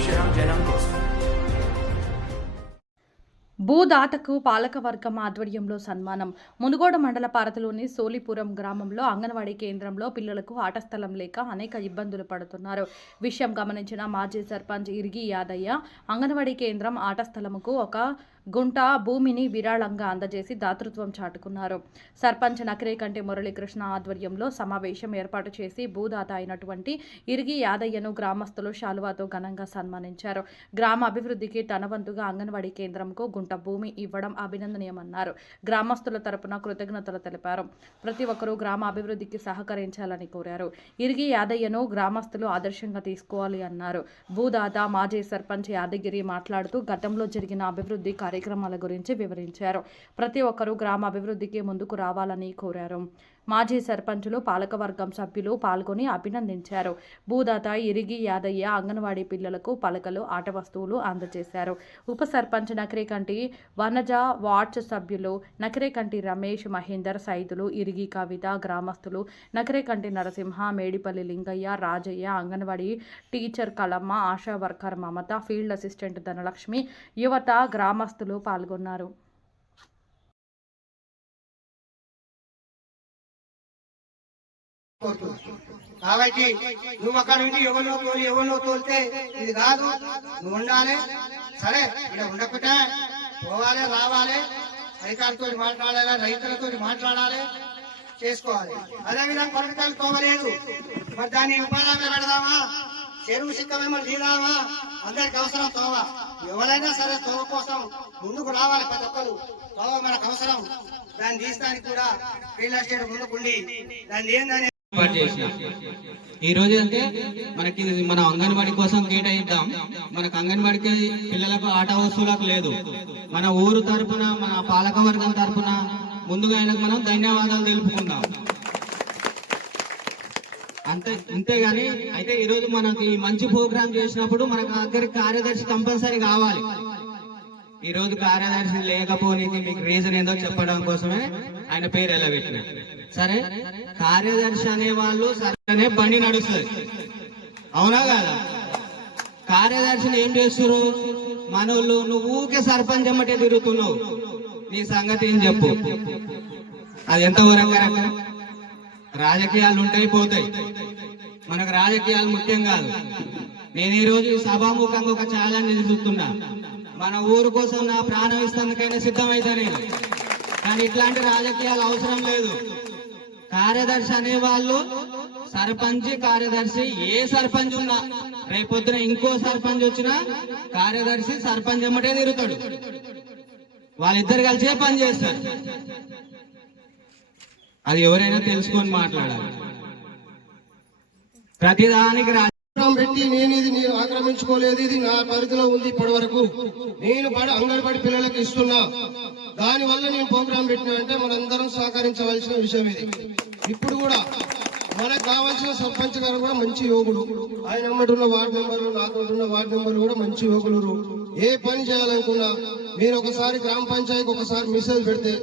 అక్షరం జనం కోసం. భూదాతకు పాలకవర్గం ఆధ్వర్యంలో సన్మానం. మునుగోడ మండల పారతిలోని సోలిపురం గ్రామంలో అంగన్వాడీ కేంద్రంలో పిల్లలకు ఆట స్థలం లేక అనేక ఇబ్బందులు పడుతున్నారు. విషయం గమనించిన మాజీ సర్పంచ్ ఇరిగి యాదయ్య అంగన్వాడీ కేంద్రం ఆట స్థలముకు ఒక గుంట భూమిని విరాళంగా అందజేసి దాతృత్వం చాటుకున్నారు. సర్పంచ్ నకిరేకంటి మురళీకృష్ణ ఆధ్వర్యంలో సమావేశం ఏర్పాటు చేసి భూదాత అయినటువంటి ఇరిగి యాదయ్యను గ్రామస్తులు శాలువాతో ఘనంగా సన్మానించారు. గ్రామ అభివృద్ధికి తన వంతుగా అంగన్వాడీ కేంద్రంకు గుంట భూమి ఇవ్వడం అభినందనీయమన్నారు. గ్రామస్తుల తరపున కృతజ్ఞతలు తెలిపారు. ప్రతి ఒక్కరూ గ్రామ అభివృద్ధికి సహకరించాలని కోరారు. ఇరిగి యాదయ్యను గ్రామస్తులు ఆదర్శంగా తీసుకోవాలి అన్నారు. భూదాత మాజీ సర్పంచ్ యాదగిరి మాట్లాడుతూ గతంలో జరిగిన అభివృద్ధి కార్యక్రమాల గురించి వివరించారు. ప్రతి ఒక్కరూ గ్రామ అభివృద్ధికి ముందుకు రావాలని కోరారు. మాజీ సర్పంచులు పాలకవర్గం సభ్యులు పాల్గొని అభినందించారు. భూదాత ఇరిగి యాదయ్య అంగన్వాడీ పిల్లలకు పలకలు, ఆట వస్తువులు అందజేశారు. ఉప సర్పంచ్ నకిరేకంటి వనజ, వార్డ్స్ సభ్యులు నకిరేకంటి రమేష్, మహేందర్, సైదులు, ఇరిగి కవిత, గ్రామస్తులు నకిరేకంటి నరసింహ, మేడిపల్లి లింగయ్య, రాజయ్య, అంగన్వాడీ టీచర్ కలమ్మ, ఆశా వర్కర్ మమత, ఫీల్డ్ అసిస్టెంట్ ధనలక్ష్మి, యువత, గ్రామస్తులు పాల్గొన్నారు. కాబట్టి నువ్వు అక్కడ నుండి ఎవరినో తోలితే ఇది కాదు, నువ్వు ఉండాలి. సరే ఇక్కడ ఉండకపోతే పోవాలి, రావాలి, అధికారులతో మాట్లాడాలి, రైతులతో మాట్లాడాలి, చేసుకోవాలి. అదేవిధంగా పథకాలు తోవలేదు, మరి దాన్ని ఉపాధి పెడదామా, చెరువు సిక్కమేమో తీరామా, అందరికి అవసరం తోవ. ఎవరైనా సరే తోవ కోసం ముందుకు రావాలి. ప్రతి ఒక్కరు తోవ మనకు అవసరం. దాన్ని తీయడానికి కూడా ఫీల్డ్ అసిస్టెంట్ ముందుకుండి దాన్ని ఏందని ఈ రోజు అంటే మనకి మన అంగన్వాడీ కోసం కేటాయిద్దాం. మనకు అంగన్వాడికి పిల్లలకు ఆట వస్తువులకు లేదు. మన ఊరు తరపున, మన పాలకవర్గం తరపున ముందుగా ఆయనకు మనం ధన్యవాదాలు తెలుపుకుందాం. అంతేగాని అయితే ఈరోజు మనకి మంచి ప్రోగ్రాం చేసినప్పుడు మనకు దగ్గరికి కార్యదర్శి కంపల్సరీ కావాలి. ఈ రోజు కార్యదర్శి లేకపోనికి మీకు రీజన్ ఏందో చెప్పడం కోసమే ఆయన పేరు ఎలా పెట్టిన. సరే, కార్యదర్శి అనే వాళ్ళు సరే బండి నడుస్తుంది, అవునా కదా? కార్యదర్శిని ఏం చేస్తున్నారు మనోళ్ళు? నువ్వు ఊకే సర్పంచ్ అమ్మటే తిరుగుతున్నావు, నీ సంగతి ఏం చెప్పు. అది ఎంతవరకు కరెక్ట్? రాజకీయాలు ఉంటాయి, పోతాయి. మనకు రాజకీయాలు ముఖ్యం కాదు. నేను ఈ రోజు సభాముఖంగా ఒక ఛాలెంజ్ చూస్తున్నా. మన ఊరు కోసం నా ప్రాణం ఇస్తానికైనా సిద్ధమైతే నేను, కానీ ఇట్లాంటి రాజకీయాలు అవసరం లేదు. కార్యదర్శి అనేవాళ్ళు సర్పంచ్, కార్యదర్శి ఏ సర్పంచ్ ఉన్నా రేపొద్దున ఇంకో సర్పంచ్ వచ్చినా కార్యదర్శి సర్పంచ్ ఎమ్మటే తిరుగుతాడు. వాళ్ళిద్దరు కలిసే పని చేస్తారు. అది ఎవరైనా తెలుసుకొని మాట్లాడాలి. ప్రతిదానికి పెట్టి నేను ఆక్రమించుకోలేదు, ఇది నా పరిధిలో ఉంది. ఇప్పటి వరకు నేను అంగన్వాడీ పిల్లలకు ఇస్తున్నా. దానివల్ల నేను ప్రోగ్రాం పెట్టినా అంటే మనందరం సహకరించవలసిన విషయం ఇది. ఇప్పుడు కూడా మనకు కావాల్సిన సర్పంచ్ గారు కూడా మంచి యువకుడు. ఆయన అమ్మటున్న వార్డు మెంబర్లు, నాతో ఉన్న వార్డు మెంబర్లు కూడా మంచి యువకులు. ఏ పని చేయాలనుకున్నా మీరు ఒకసారి గ్రామ పంచాయతీకి ఒకసారి మెసేజ్ పెడితే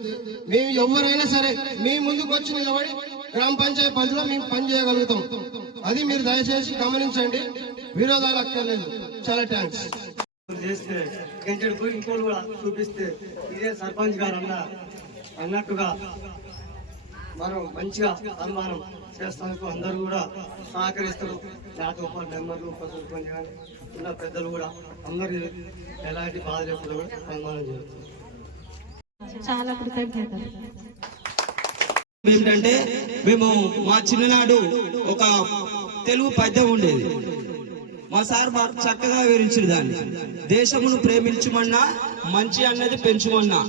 మేము ఎవరైనా సరే మీ ముందుకు వచ్చి నిలబడి గ్రామ పంచాయతీ పరిధిలో మేము పని చేయగలుగుతాం. అది మీరు దయచేసి గమనించండి. విరోధాలు అక్కర్లేదు. చాలా థ్యాంక్స్. చేస్తే ఇంకోళ్ళు కూడా చూపిస్తే ఇదే సర్పంచ్ గారు అన్నట్టుగా మనం మంచిగా సన్మానం చేస్తానికి అందరూ కూడా సహకరిస్తారు. నాతో పాటు మెంబర్లు, ఉపసర్పంచ్ కానీ ఉన్న పెద్దలు కూడా అందరూ ఎలాంటి బాధ లేకుండా కూడా సన్మానం చేస్తారు. చాలా కృతజ్ఞతలు. ఏంటంటే మేము మా చిన్ననాడు ఒక తెలుగు పద్యం ఉండేది. మా సార్ మాకు చక్కగా వివరించింది దాన్ని. దేశమును ప్రేమించుమన్నా, మంచి అన్నది పెంచుమన్నా,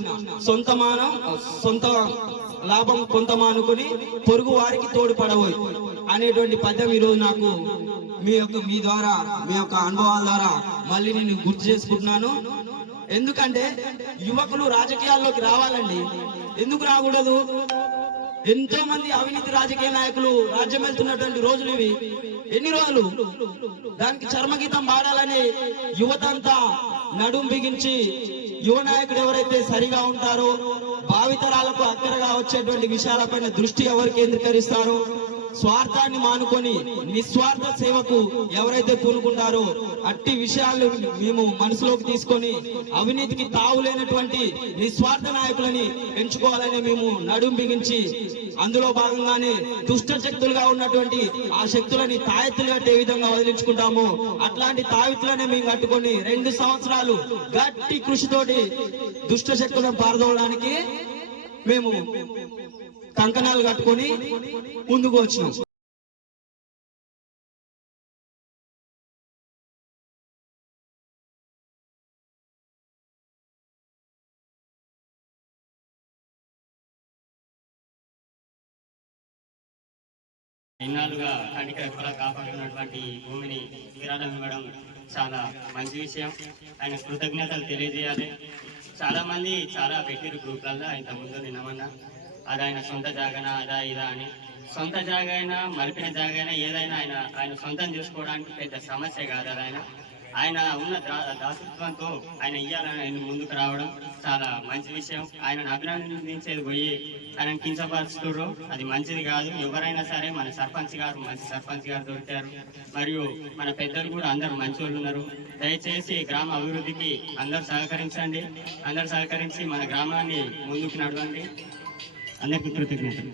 సొంత లాభం కొంత మానుకొని పొరుగు వారికి తోడ్పడబోయి అనేటువంటి పద్యం ఈరోజు నాకు మీ ద్వారా, మీ యొక్క అనుభవాల ద్వారా మళ్ళీ నేను గుర్తు చేసుకుంటున్నాను. ఎందుకంటే యువకులు రాజకీయాల్లోకి రావాలండి. ఎందుకు రాకూడదు? ఎంతో మంది అవినీతి రాజకీయ నాయకులు రాజ్యం వెళ్తున్నటువంటి రోజులు ఇవి. ఎన్ని రోజులు దానికి చర్మగీతం పాడాలని యువత అంతా నడుం బిగించి, యువ నాయకుడు ఎవరైతే సరిగా ఉంటారో, భావితరాలకు అక్కరగా వచ్చేటువంటి విషయాలపైన దృష్టి ఎవరు కేంద్రీకరిస్తారో స్వార్థాన్ని మానుకొని నిస్వార్థ సేవకు ఎవరైతే పూనుకుంటారో అట్టి విషయాలు మేము మనసులోకి తీసుకొని అవినీతికి తావులేనటువంటి నిస్వార్థ నాయకులని ఎంచుకోవాలని మేము నడుం బిగించి అందులో భాగంగానే దుష్ట శక్తులుగా ఉన్నటువంటి ఆ శక్తులని తాయెత్తులు కట్టే విధంగా వదిలించుకుంటాము. అట్లాంటి తాయెత్తులనే మేము కట్టుకొని 2 సంవత్సరాలు గట్టి కృషితోటి దుష్ట శక్తులను పారదోవడానికి మేము కంకణాలు కట్టుకొని ముందుకు వచ్చినాం. ఇన్నాళ్ళుగా కంటికి రెప్పలా కాపాడుతున్నటువంటి భూమిని విరాళం ఇవ్వడం చాలా మంచి విషయం. ఆయన కృతజ్ఞతలు తెలియజేయాలి. చాలా మంది చాలా పెట్టిరు గ్రూప్లలో ఇంత ముందు నిన్నమన్నా అది ఆయన సొంత జాగనా అదా ఇదా అని. సొంత జాగా అయినా మలిపిన జాగా అయినా ఏదైనా ఆయన సొంతం చేసుకోవడానికి పెద్ద సమస్య కాదు. అది ఆయన ఉన్న దాతృత్వంతో ఆయన ఇయ్యాలని ఆయన ముందుకు రావడం చాలా మంచి విషయం. ఆయనను అభినందించేది పోయి ఆయన కించపరుస్తున్నారు, అది మంచిది కాదు. ఎవరైనా సరే మన సర్పంచ్ గారు మంచి సర్పంచ్ గారు దొరికారు, మరియు మన పెద్దలు కూడా అందరూ మంచి వాళ్ళు ఉన్నారు. దయచేసి గ్రామ అభివృద్ధికి అందరూ సహకరించండి. అందరూ సహకరించి మన గ్రామాన్ని ముందుకు నడవండి. అందరికీ కృతజ్ఞతలు.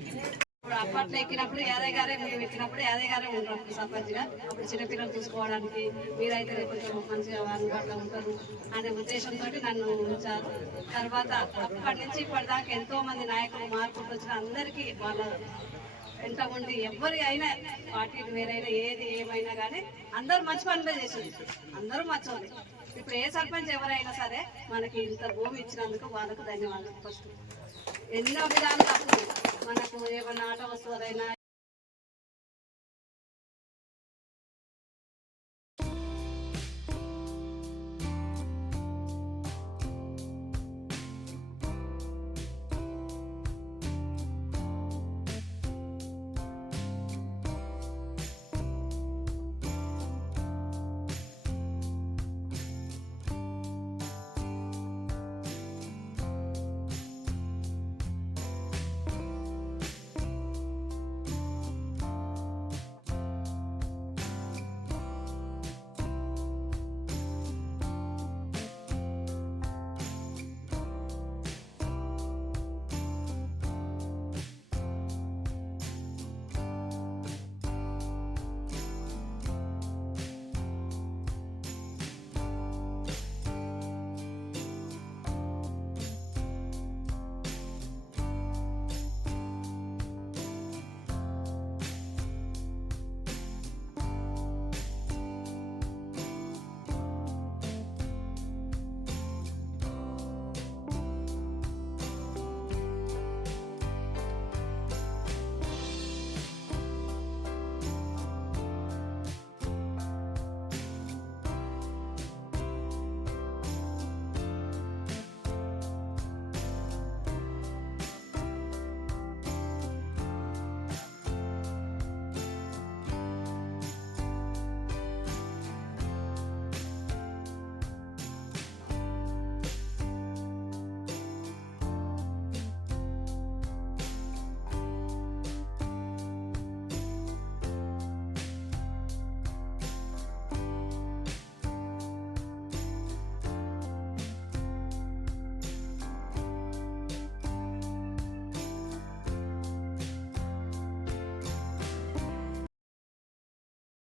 ఇప్పుడు అప్పట్లో ఎక్కినప్పుడు యాదయ్య గారే, మేము ఎక్కినప్పుడు యాదయ్య గారే ఉంటారు సర్పంచ్ గా. అప్పుడు చిన్నపిల్లలు చూసుకోవడానికి మీరైతే కొంచెం మంచిగా అందుబాటులో ఉంటారు అనే ఉద్దేశంతో నన్ను ఉంచారు. తర్వాత అప్పటి నుంచి ఇప్పటిదాకా ఎంతో మంది నాయకులు మార్పులు వచ్చిన అందరికీ వాళ్ళ వెంట ఉండి ఎవరి అయినా పార్టీలు వేరైనా ఏది ఏమైనా కానీ అందరూ మంచి పనులే చేసింది, అందరూ మంచోళ్ళు. ఇప్పుడు ఏ సర్పంచ్ ఎవరైనా సరే మనకి ఇంత భూమి ఇచ్చినందుకు వాళ్ళకు ధన్యవాదాలు. ఫస్ట్ ఎన్నో విధాలుగా అప్పుడు మనకు ఏమన్నా ఆట వస్తువులైనా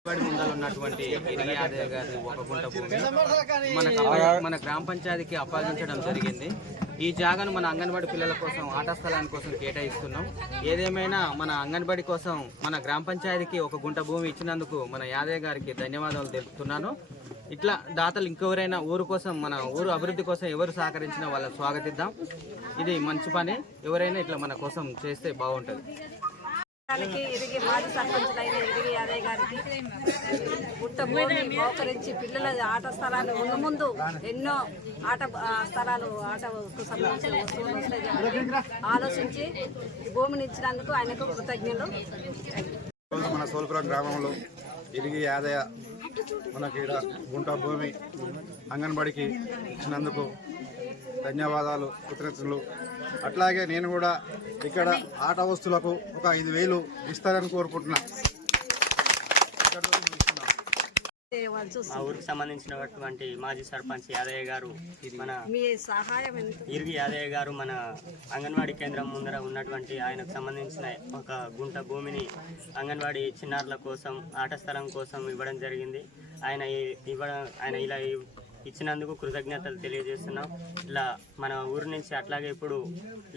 ముందర ఉన్నటువంటి ఇరిగి యాదయ్య గారి ఒక గుంట భూమి మన గ్రామ పంచాయతీకి అప్పగించడం జరిగింది. ఈ జాగాను మన అంగన్వాడీ పిల్లల కోసం ఆట స్థలాని కోసం కేటాయిస్తున్నాం. ఏదేమైనా మన అంగన్వాడీ కోసం మన గ్రామ పంచాయతీకి ఒక గుంట భూమి ఇచ్చినందుకు మన యాదయ్య గారికి ధన్యవాదాలు తెలుపుతున్నాను. ఇట్లా దాతలు ఇంకెవరైనా ఊరు కోసం, మన ఊరు అభివృద్ధి కోసం ఎవరు సహకరించినా వాళ్ళని స్వాగతిద్దాం. ఇది మంచి పని. ఎవరైనా ఇట్లా మన కోసం చేస్తే బాగుంటుంది. ఇరిగి మాజీ సర్పంచులైన ఇరిగి యాదయ్య గారికి గుట్ట భూమి మోకరించి పిల్లల ఆట స్థలాలు ముందు ఎన్నో ఆట స్థలాలు ఆటకు సంబంధించిన వస్తువులు వస్తాయి కాబట్టి ఆలోచించి ఈ భూమిని ఇచ్చినందుకు ఆయనకు కృతజ్ఞతలు. మన సోల్పురం గ్రామంలో ఇరిగి యాదయ్య మనకి గుంట భూమి అంగన్వాడికి ఇచ్చినందుకు ధన్యవాదాలు, కృతజ్ఞతలు. అట్లాగే నేను కూడా ఇక్కడ ఆట వస్తువులకు ఒక 5,000 ఇస్తారని కోరుకుంటున్నా. మా ఊరికి సంబంధించినటువంటి మాజీ సర్పంచ్ యాదయ్య గారు, మన మీ సహాయం ఇరిగి యాదయ్య గారు మన అంగన్వాడీ కేంద్రం ముందర ఉన్నటువంటి ఆయనకు సంబంధించిన ఒక గుంట భూమిని అంగన్వాడీ చిన్నారుల కోసం, ఆట స్థలం కోసం ఇవ్వడం జరిగింది. ఆయన ఇలా ఇచ్చినందుకు కృతజ్ఞతలు తెలియజేస్తున్నాం. ఇలా మన ఊరి నుంచి అట్లాగే ఇప్పుడు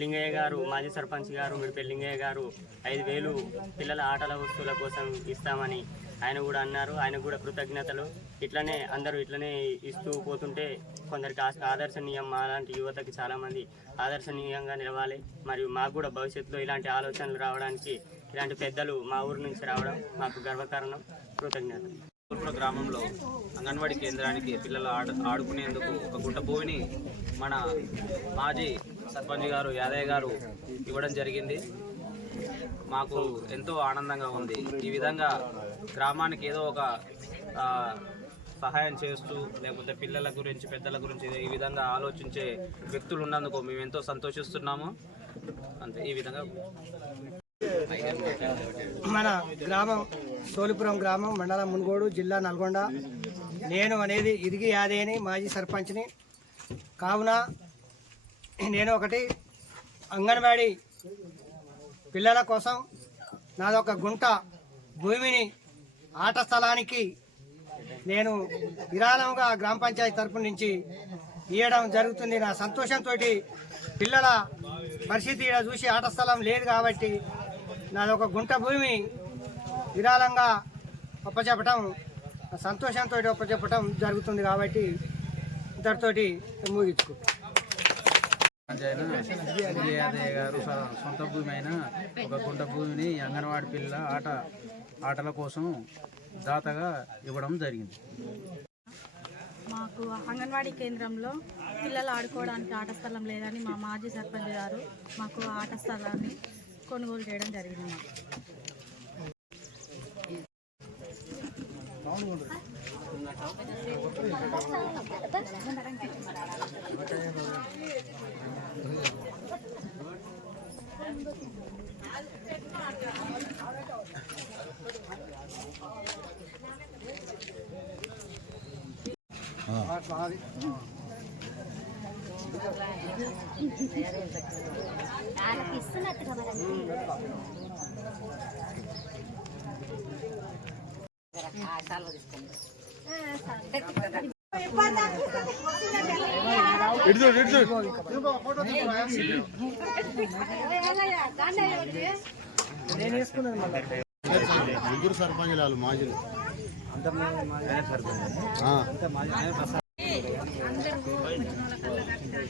లింగయ్య గారు, మాజీ సర్పంచ్ గారు, మిడిపల్లి లింగయ్య గారు 5,000 పిల్లల ఆటల వస్తువుల కోసం ఇస్తామని ఆయన కూడా అన్నారు. ఆయనకు కూడా కృతజ్ఞతలు. ఇట్లనే అందరూ ఇట్లనే ఇస్తూ పోతుంటే కొందరికి ఆదర్శనీయం, అలాంటి యువతకి చాలామంది ఆదర్శనీయంగా నిలవాలి. మరియు మాకు కూడా భవిష్యత్తులో ఇలాంటి ఆలోచనలు రావడానికి ఇలాంటి పెద్దలు మా ఊరి నుంచి రావడం మాకు గర్వకారణం. కృతజ్ఞతలు. సోల్పురం గ్రామంలో అంగన్వాడీ కేంద్రానికి పిల్లలు ఆడుకునేందుకు ఒక గుంట భూమిని మన మాజీ సర్పంచ్ గారు యాదయ్య గారు ఇవ్వడం జరిగింది. మాకు ఎంతో ఆనందంగా ఉంది. ఈ విధంగా గ్రామానికి ఏదో ఒక సహాయం చేస్తూ, లేకపోతే పిల్లల గురించి, పెద్దల గురించి ఈ విధంగా ఆలోచించే వ్యక్తులు ఉన్నందుకు మేము ఎంతో సంతోషిస్తున్నాము. అంతే. ఈ విధంగా మన గ్రామం సోలిపురం గ్రామం, మండలం మునుగోడు, జిల్లా నల్గొండ. నేను అనేది ఇరిగి యాదయ్యని, మాజీ సర్పంచ్ని. కావున నేను ఒకటి అంగన్వాడీ పిల్లల కోసం నాదొక గుంట భూమిని ఆట స్థలానికి నేను విరాళంగా గ్రామ పంచాయతీ తరపు నుంచి ఇవ్వడం జరుగుతుంది. నా సంతోషంతో పిల్లల పరిస్థితి ఇక్కడ చూసి ఆట స్థలం లేదు కాబట్టి నాదొక గుంట భూమి విరాళంగా ఒప్పచెప్పటం, సంతోషంతో ఒప్పచెప్పటం జరుగుతుంది. కాబట్టి ఇంతటితోటి ముగించుకో. యాదయ్య గారు సొంత భూమి అయిన ఒక గుంట భూమిని అంగన్వాడీ పిల్లల ఆటల కోసం దాతగా ఇవ్వడం జరిగింది. మాకు అంగన్వాడీ కేంద్రంలో పిల్లలు ఆడుకోవడానికి ఆట స్థలం లేదని మా మాజీ సర్పంచ్ గారు మాకు ఆట స్థలాన్ని కొనుగోలు చేయడం జరిగింది. వాళ్ళకి ఇస్తున్నట్టుగా నేను వేసుకున్నాను. ముగ్గురు సర్పంచులు మాజీలు అందరూ